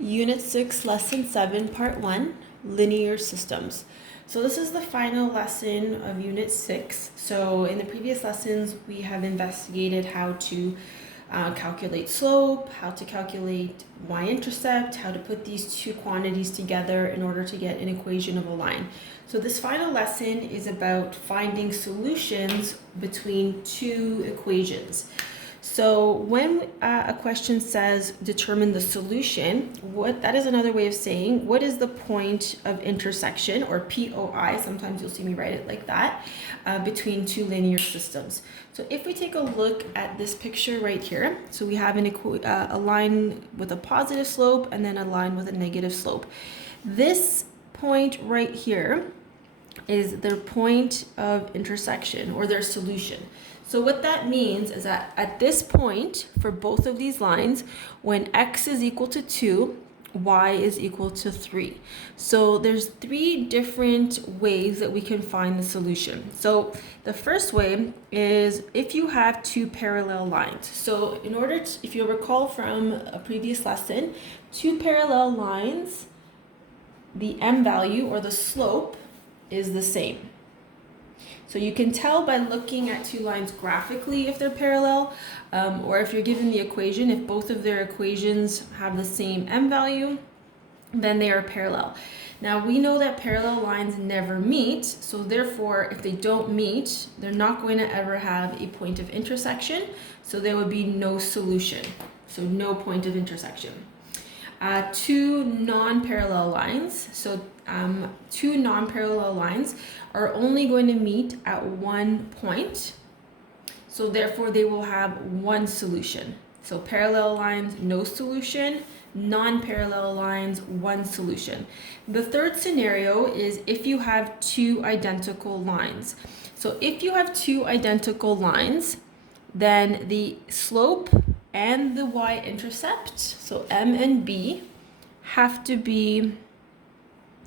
Unit 6, Lesson 7, Part 1, Linear Systems. So this is the final lesson of Unit 6. So in the previous lessons, we have investigated how to calculate slope, how to calculate y-intercept, how to put these two quantities together in order to get an equation of a line. So this final lesson is about finding solutions between two equations. So when a question says determine the solution, that is another way of saying what is the point of intersection, or POI, sometimes you'll see me write it like that, between two linear systems. So if we take a look at this picture right here, so we have a line with a positive slope and then a line with a negative slope. This point right here is their point of intersection, or their solution. So what that means is that at this point, for both of these lines, when x is equal to 2, y is equal to 3. So there's three different ways that we can find the solution. So the first way is if you have two parallel lines. So if you recall from a previous lesson, two parallel lines, the m value, or the slope, is the same. So you can tell by looking at two lines graphically if they're parallel, or if you're given the equation, if both of their equations have the same m value, then they are parallel. Now we know that parallel lines never meet, so therefore if they don't meet, they're not going to ever have a point of intersection, so there would be no solution, so no point of intersection. Two non-parallel lines, two non-parallel lines are only going to meet at one point, so therefore they will have one solution. So parallel lines, no solution; non-parallel lines, one solution. The third scenario is if you have two identical lines. So if you have two identical lines, then the slope and the y-intercept, so m and b, have to be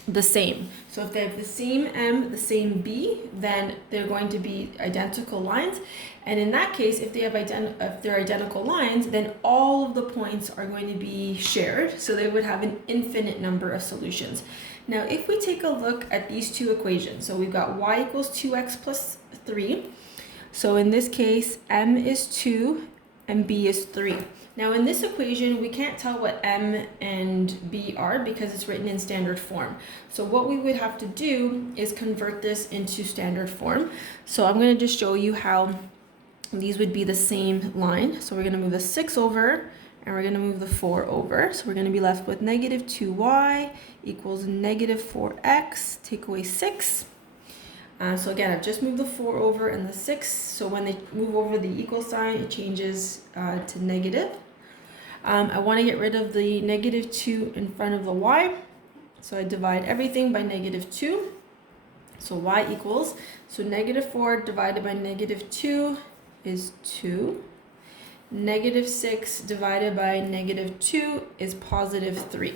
the same. So if they have the same m, the same b, then they're going to be identical lines. And in that case, if they're identical lines, then all of the points are going to be shared. So they would have an infinite number of solutions. Now, if we take a look at these two equations, so we've got y equals 2x plus 3. So in this case, m is 2 and b is 3. Now in this equation, we can't tell what m and b are because it's written in standard form. So what we would have to do is convert this into standard form. So I'm going to just show you how these would be the same line. So we're going to move the 6 over, and we're going to move the 4 over. So we're going to be left with negative 2y equals negative 4x, take away 6. So again, I've just moved the 4 over and the 6. So when they move over the equal sign, it changes to negative. I want to get rid of the negative 2 in front of the y. So I divide everything by negative 2. So y equals, so negative 4 divided by negative 2 is 2. Negative 6 divided by negative 2 is positive 3.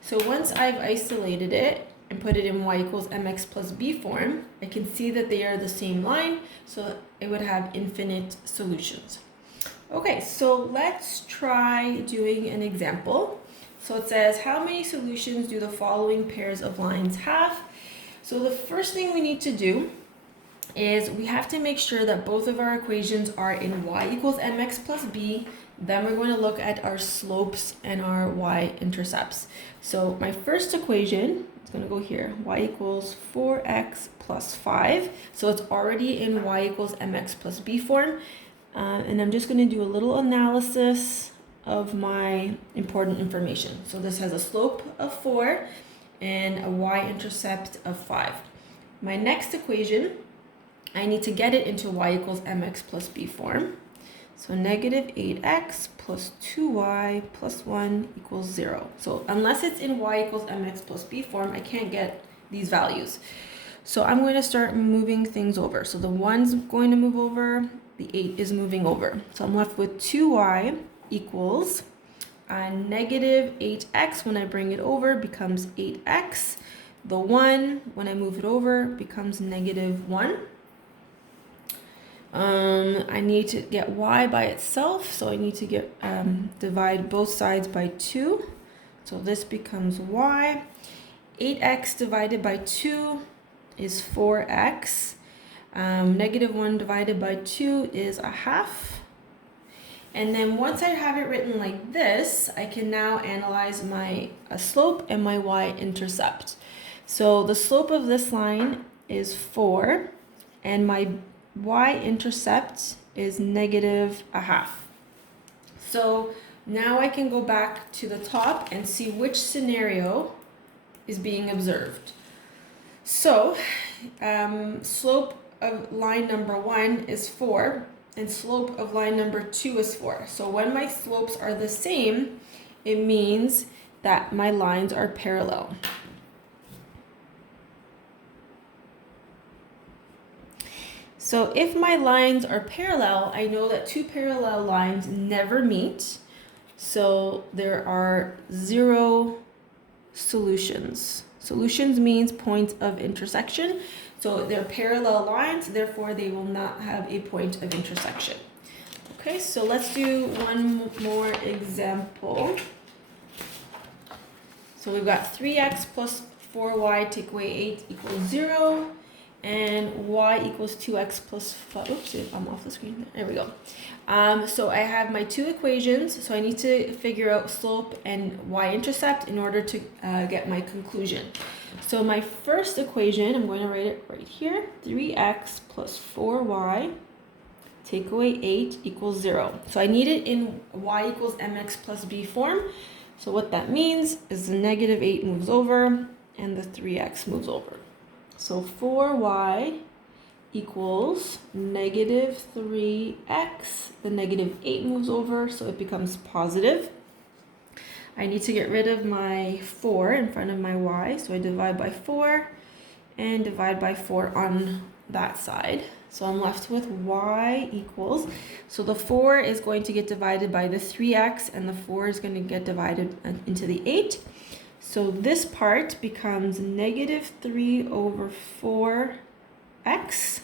So once I've isolated it and put it in y equals mx plus b form, I can see that they are the same line, so it would have infinite solutions. Okay, so let's try doing an example. So it says, how many solutions do the following pairs of lines have? So the first thing we need to do is we have to make sure that both of our equations are in y equals mx plus b. Then we're going to look at our slopes and our y-intercepts. So my first equation, it's going to go here, y equals 4x plus 5. So it's already in y equals mx plus b form. And I'm just going to do a little analysis of my important information. So this has a slope of 4 and a y-intercept of 5. My next equation, I need to get it into y equals mx plus b form. So negative 8x plus 2y plus 1 equals 0. So unless it's in y equals mx plus b form, I can't get these values. So I'm going to start moving things over. So the 1's going to move over, the 8 is moving over. So I'm left with 2y equals negative 8x when I bring it over becomes 8x. The 1, when I move it over, becomes negative 1. I need to get y by itself, so I need to divide both sides by 2. So this becomes y. 8x divided by 2 is 4x. Negative 1 divided by 2 is a half. And then once I have it written like this, I can now analyze my slope and my y-intercept. So the slope of this line is 4, and my y-intercept is negative a half. So now I can go back to the top and see which scenario is being observed. So slope of line number 1 is 4, and slope of line number 2 is 4. So when my slopes are the same, it means that my lines are parallel. So if my lines are parallel, I know that two parallel lines never meet. So there are 0 solutions. Solutions means points of intersection. So they're parallel lines, therefore they will not have a point of intersection. Okay, so let's do one more example. So we've got 3x plus 4y take away 8 equals 0, and y equals 2x plus 5. Oops, I'm off the screen. There we go. So I have my two equations, so I need to figure out slope and y-intercept in order to get my conclusion. So my first equation, I'm going to write it right here. 3x plus 4y take away 8 equals 0. So I need it in y equals mx plus b form. So what that means is the negative 8 moves over and the 3x moves over. So 4y equals negative 3x. The negative 8 moves over, so it becomes positive. I need to get rid of my 4 in front of my y, so I divide by 4 and divide by 4 on that side. So I'm left with y equals, so the 4 is going to get divided by the 3x, and the 4 is going to get divided into the 8. So this part becomes negative 3 over 4x,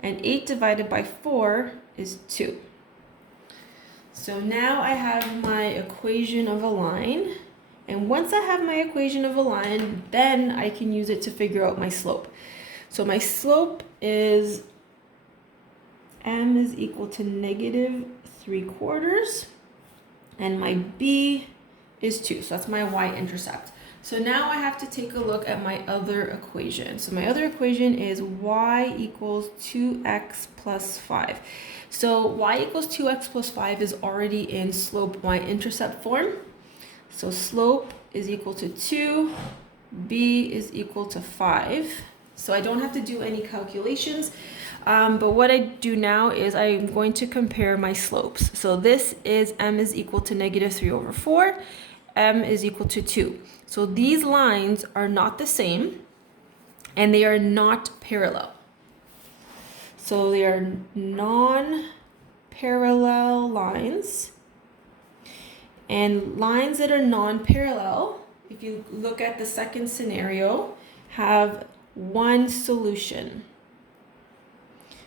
and 8 divided by 4 is 2. So now I have my equation of a line, and once I have my equation of a line, then I can use it to figure out my slope. So my slope is m is equal to negative 3/4, and my b is 2, so that's my y-intercept. So now I have to take a look at my other equation. So my other equation is y equals 2x plus 5. So y equals 2x plus 5 is already in slope y-intercept form. So slope is equal to 2, b is equal to 5. So I don't have to do any calculations. But what I do now is I'm going to compare my slopes. So this is m is equal to negative 3 over 4. M is equal to 2. So these lines are not the same, and they are not parallel. So they are non-parallel lines. And lines that are non-parallel, if you look at the second scenario, have one solution.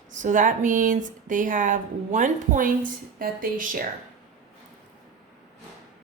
So that means they have one point that they share.